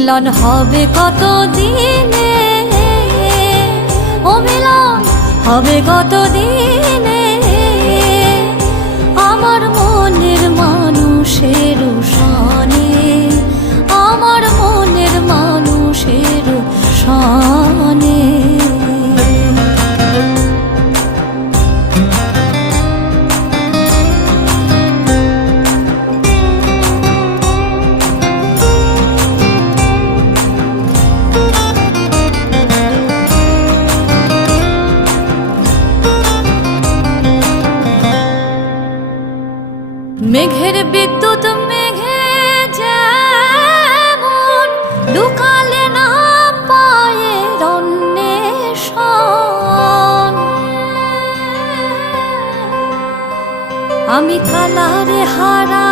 মিলন হবে কত দিনে, ও মিলন হবে কত দিনে, আমার মনের মানুষের সনে, আমার মনের মানুষের সনে। মেঘের বিদ্যুৎ মেঘে যেমন লুকালে না পায়ের অন্বেষণ, আমি কালারে হারা